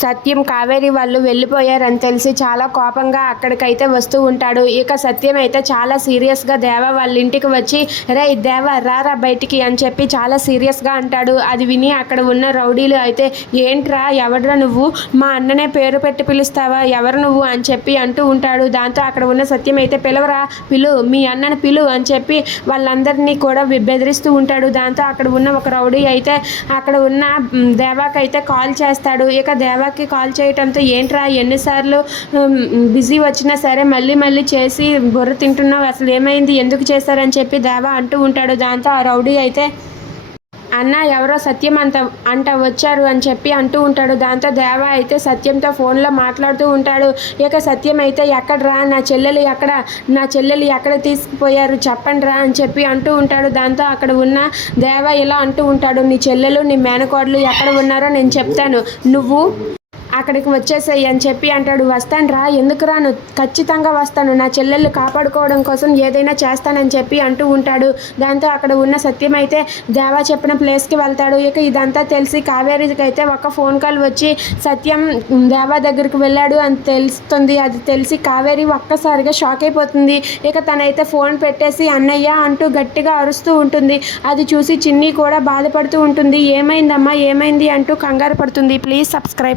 సత్యం కావేరి వాళ్ళు వెళ్ళిపోయారని తెలిసి చాలా కోపంగా అక్కడికైతే వస్తూ ఉంటాడు. ఇక సత్యం అయితే చాలా సీరియస్గా దేవ వాళ్ళ ఇంటికి వచ్చి రే దేవ రారా బయటికి అని చెప్పి చాలా సీరియస్గా అంటాడు. అది విని అక్కడ ఉన్న రౌడీలు అయితే ఏంట్రా ఎవడ్రా నువ్వు, మా అన్ననే పేరు పెట్టి పిలుస్తావా, ఎవరు నువ్వు అని చెప్పి అంటూ ఉంటాడు. దాంతో అక్కడ ఉన్న సత్యం అయితే పిలవరా, మీ అన్నని పిలు అని చెప్పి వాళ్ళందరినీ కూడా బెదిరిస్తూ ఉంటాడు. దాంతో అక్కడ ఉన్న ఒక రౌడీ అయితే అక్కడ ఉన్న దేవాకైతే కాల్ చేస్తాడు. ఇక దేవాకి కాల్ చేయటంతో ఏంట్రా ఎన్నిసార్లు బిజీ వచ్చినా సరే మళ్ళీ మళ్ళీ చేసి బుర్ర తింటున్నావు, అసలు ఏమైంది, ఎందుకు చేశారని చెప్పి దేవా అంటూ ఉంటాడు. దాంతో ఆ రౌడీ అయితే అన్న ఎవరో సత్యం అంట వచ్చారు అని చెప్పి అంటూ ఉంటాడు. దాంతో దేవ అయితే సత్యంతో ఫోన్లో మాట్లాడుతూ ఉంటాడు. ఇక సత్యం అయితే ఎక్కడరా నా చెల్లెలు ఎక్కడ తీసుకుపోయారు చెప్పండి రా అని చెప్పి అంటూ ఉంటాడు. దాంతో అక్కడ ఉన్న దేవ ఇలా అంటూ ఉంటాడు, నీ చెల్లెలు నీ మేనకోడలు ఎక్కడ ఉన్నారో నేను చెప్తాను, నువ్వు అక్కడికి వచ్చేసాయి అని చెప్పి అంటాడు. వస్తాను రా, ఎందుకు రాను, ఖచ్చితంగా వస్తాను, నా చెల్లెళ్ళు కాపాడుకోవడం కోసం ఏదైనా చేస్తానని చెప్పి అంటూ ఉంటాడు. దాంతో అక్కడ ఉన్న సత్యం అయితే దేవా చెప్పిన ప్లేస్కి వెళ్తాడు. ఇక ఇదంతా తెలిసి కావేరికి అయితే ఒక ఫోన్ కాల్ వచ్చి సత్యం దేవా దగ్గరికి వెళ్ళాడు అని తెలుస్తుంది. అది తెలిసి కావేరి ఒక్కసారిగా షాక్ అయిపోతుంది. ఇక తనైతే ఫోన్ పెట్టేసి అన్నయ్య అంటూ గట్టిగా అరుస్తూ ఉంటుంది. అది చూసి చిన్ని కూడా బాధపడుతూ ఉంటుంది. ఏమైందమ్మా ఏమైంది అంటూ కంగారు పడుతుంది. Please subscribe.